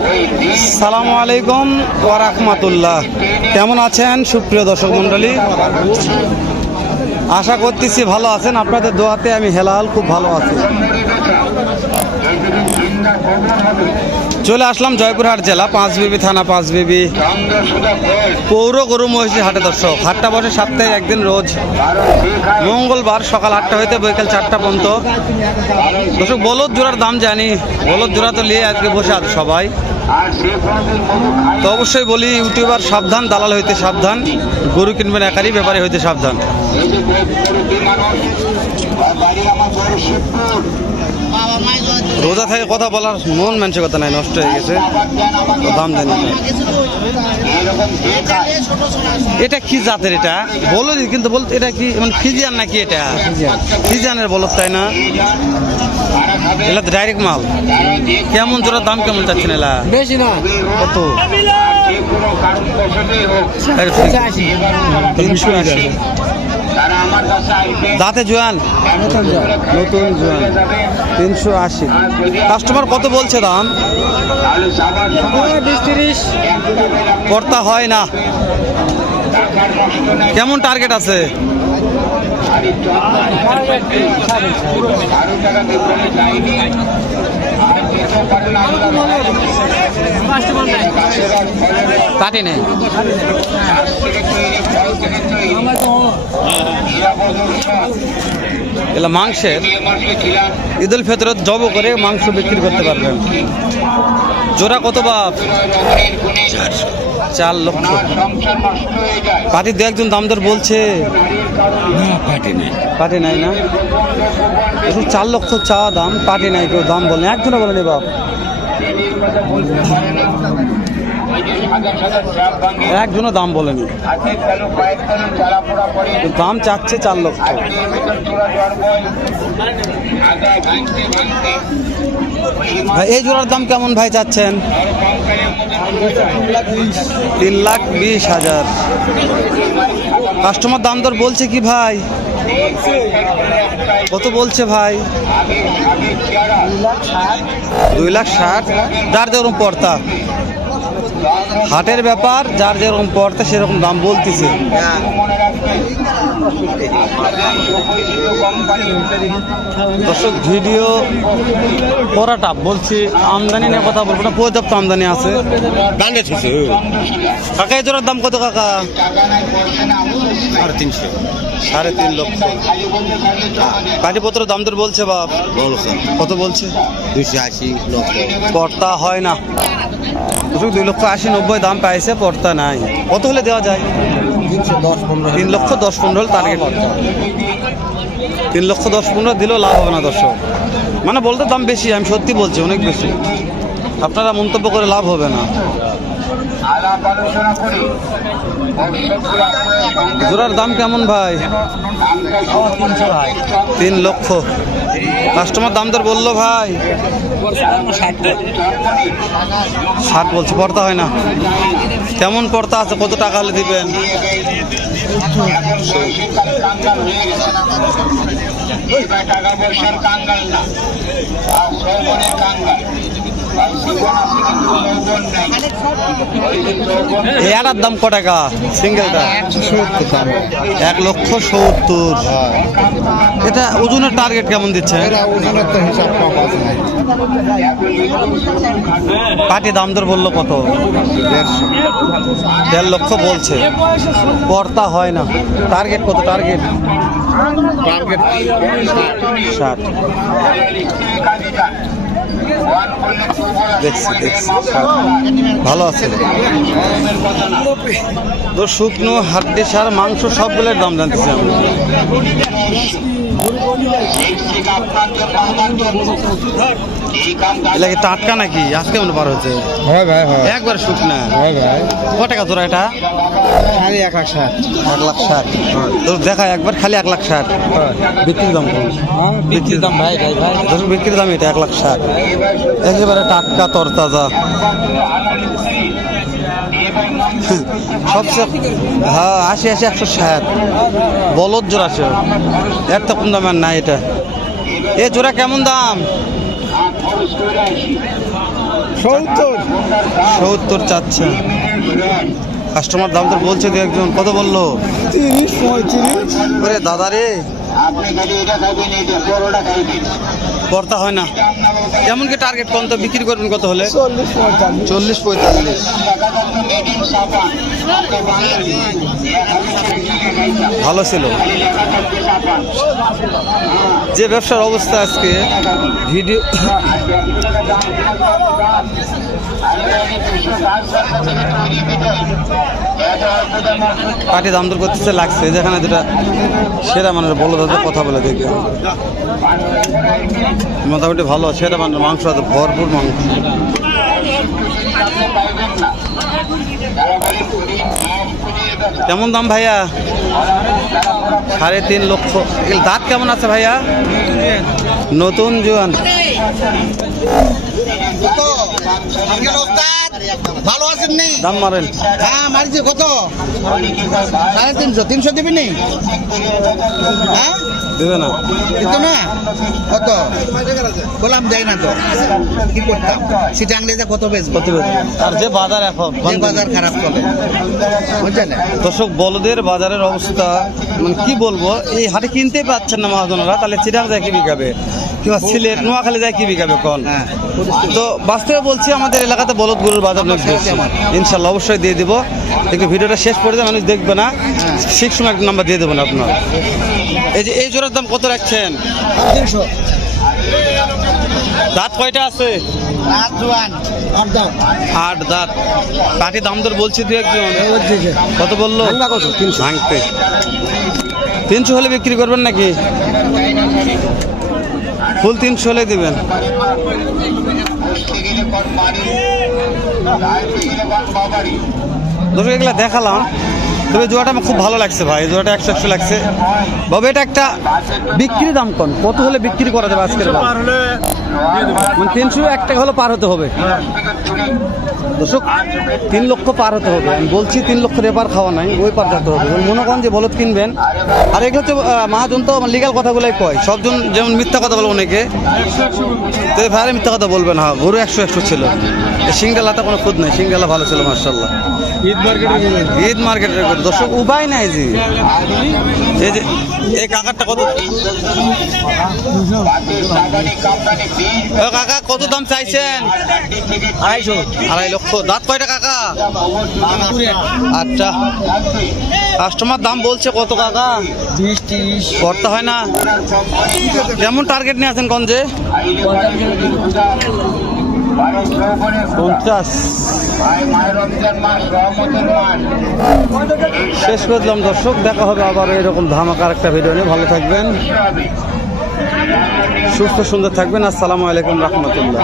আসসালামু আলাইকুম ওয়া রাহমাতুল্লাহ। কেমন আছেন সুপ্রিয় দর্শক মণ্ডলী? আশা করতেছি ভালো আছেন। আপনাদের দোয়াতে আমি হেলাল খুব ভালো আছি। চলে আসলাম জয়পুরহাট জেলা পাঁচবিবি থানা পাঁচবিবি পৌর গরু মহিষী হাটে। দর্শক, হাটটা বসে সপ্তাহে একদিন, রোজ মঙ্গলবার সকাল 8টা হইতে বিকেল 4টা পর্যন্ত। দর্শক, বলদ জোড়ার দাম জানি, বলদ জোড়া তো নিয়ে আজকে বসে আছে সবাই। তো অবশ্যই বলি, ইউটিউবার সাবধান, দালাল হইতে সাবধান, গরু কিনবেন একারই, ব্যাপারে হইতে সাবধান। রোজা থেকে কথা বলার মন মানসিকতা নাই, নষ্ট হয়ে গেছে। দাম জানি না। এটা কি জাতের? এটা বলো কিন্তু বলতে, এটা কি মানে ফিজিয়ান নাকি? এটা ফিজিয়ানের বলদ, তাই না? এটা তো ডাইরেক্ট মাল। কেমন জোড়ার দাম কেমন চাচ্ছেন? এলা বেশি না, কত? 380। দাঁতে জোয়ান, নতুন জোয়ান, 380। কাস্টমার কত বলছে দাম? 20-30 কর্তা হয় না। কেমন টার্গেট আছে? কাটে নেই। এলা মাংসের ঈদুল ফিতরত জব করে মাংস বিক্রি করতে পারবেন। জোড়া কত বাপ? 4 লক্ষ। পাটি দু একজন দাম দর বলছে না, পাটি নাই না। এখন 4 লক্ষ চা দাম, পাটি নাই, কেউ দাম বলেন, একজনে বলেনি বাপ, একজনও দাম বলেনি। দাম চাচ্ছে 4 লক্ষ। ভাই এই জোড়ার দাম কেমন ভাই চাচ্ছেন? 3,20,000। কাস্টমার দাম দর বলছে কি ভাই? কত বলছে ভাই? 2,60,000। যার যেরকম পড়তা, হাটের ব্যাপার, যার যেরকম পড়তা সেরকম দাম বলতেছে। দর্শক, ভিডিও করাটা বলছি, আমদানি নিয়ে কথা বলবো না, পর্যাপ্ত আমদানি আছে। কাকা এই জোড়ার দাম কত কাকা? 3.5 লক্ষ। কাটিপত্র দাম দর বলছে বাপ? কত বলছে? 280 লক্ষ। পর্তা হয় না। 2,80,90 দাম পাইছে, পর্তা নাই। কত হলে দেওয়া যায়? 3,10,15 হলে টার্গেট। 3,10,15 দিলেও লাভ হবে না দর্শক। মানে বলতে দাম বেশি, আমি সত্যি বলছি, অনেক বেশি। আপনারা মন্তব্য করে লাভ হবে না। জোড়ার দাম কেমন ভাই? 3 লক্ষ। কাস্টমার দাম দর বললো ভাই 60 বলছে, পড়তা হয় না। কেমন পড়তা আছে? কত টাকা হলে দিবেন? এটার দাম ক টাকা সিঙ্গেলটা? 1,70,000। এটা ওজনের টার্গেট কেমন দিচ্ছে? পাটি দাম দর বললো কত? 1.5 লক্ষ বলছে, পর্তা হয় না। টার্গেট কত? টার্গেট 60। দেখছি ভালো আছে। তো শুকনো, হাড্ডি, সার, মাংস সবগুলোর দাম জানতেছি আমরা। এলাকি টাটকা নাকি? আজকে মনে পার হচ্ছে একবার শুকনা। ক টাকা জোড়া এটা? 1,60,000। তো দেখা একবার খালি 1,60,000। বিক্রির দাম কম? বিক্রির দাম ভাই বিক্রির দাম এটা 1,60,000। একেবারে টাটকা তরতাজা। সবচেয়ে হ্যাঁ 80 160 বলদ জোড়া আছে, এর তো কম দামের নাই এটা। এ জোড়া কেমন দাম? 70 চাচ্ছেন। কাস্টমার দাম তো বলছে দু একজন, কত বললো? 30 35 ওরে দাদা রে, পড়তা হয় না। কেমন কি টার্গেট কোন তো বিক্রি করবেন কত হলে? 40 45 40 45। ভালো ছিল যে ব্যবসার অবস্থা আজকে। ভিডিও পাটি দাম দর করতেছে লাগছে, যেখানে যেটা সেরা মানুষ বলো তাদের কথা বলে দেখি। মোটামুটি ভালো সেরা মানুষ, মাংস আছে ভরপুর মাংস। কেমন দাম ভাইয়া? 3.5 লক্ষ। দাঁত কেমন আছে ভাইয়া? নতুন জোয়ান। ভালো আছেন নি? দাম মারেন। হ্যাঁ মারিছে কত? 350 300 দিবি নি? হ্যাঁ দেবে না কিন্তু না কত বললাম দেয় না তো কি করতাম সিটাংলে যা কত বেচবো কত বেশি? আর যে বাজার এখন যে বাজার খারাপ চলে বুঝছেন না? দর্শক, বলদের বাজারের অবস্থা মানে কি বলবো, এই হাটে কিনতেই পাচ্ছেন না মহাজনরা, তাহলে চিরাং যায় কি বিকাবে, কিংবা সিলেট নোয়াখালী যায় কি বিকাবে কোন? হ্যাঁ তো বাস্তবে বলছি আমাদের এলাকাতে বলদ গরুর বাজার অনেক বেশি। ইনশাল্লাহ অবশ্যই দিয়ে দিব। একটু ভিডিওটা শেষ করে দেয়, মানুষ দেখবে না, ঠিক সময় একটা নাম্বার দিয়ে দেবেন আপনার। এই যে এই জোড়ার দাম কত রাখছেন? 300 দাঁত কয়টা আছে? রাত জোয়ান আর দাও 8 দাঁত। কাঠি দাম দর বলছি দু একজন, কত বললো? কত 300 ভাঙতে 300 হলে বিক্রি করবেন নাকি? ফুল 300 হলে দিবেন। দর্শক এগুলা দেখালাম, তবে জোড়াটা আমার খুব ভালো লাগছে ভাই, জোড়াটা 100 লাগছে। বাবা এটা একটা বিক্রি দাম কত হলে বিক্রি করা যাবে আজকের বাজারে? মানে 300 1 টাকা হলে পার হতে হবে। দর্শক 3 লক্ষ পার হতে হবে। আমি বলছি 3 লক্ষের এপার খাওয়া নাই, ওই পার যেতে হবে। মনে করেন যে বলদ কিনবেন, আর এগুলো হচ্ছে মহাজন তো লিগাল কথাগুলোই কয়, সবজন যেমন মিথ্যা কথা বলে অনেকে, তো ভাই মিথ্যা কথা বলবেন। হ্যাঁ গরু 100 ছিল। সিঙ্গালাটা কোনো খুদ নেই, সিঙ্গালা ভালো ছিল মার্শাল্লাহ। ঈদ মার্কেটের গরু। দর্শক উপায় নাই যে এই যে এই কাকারটা কত? কাকা কত দাম চাইছেন? 2.5 লক্ষ। দাঁত কয়টা কাকা? আচ্ছা, কাস্টমার দাম বলছে কত কাকা? 20 30 করতে হয় না। কেমন টার্গেট নিয়ে আছেন গঞ্জে? 50। শেষ করে দিলাম দর্শক, দেখা হবে আবার এরকম ধামাকার একটা ভিডিও নিয়ে। ভালো থাকবেন, সুস্থ সুন্দর থাকবেন। আসসালামু আলাইকুম রহমতুল্লাহ।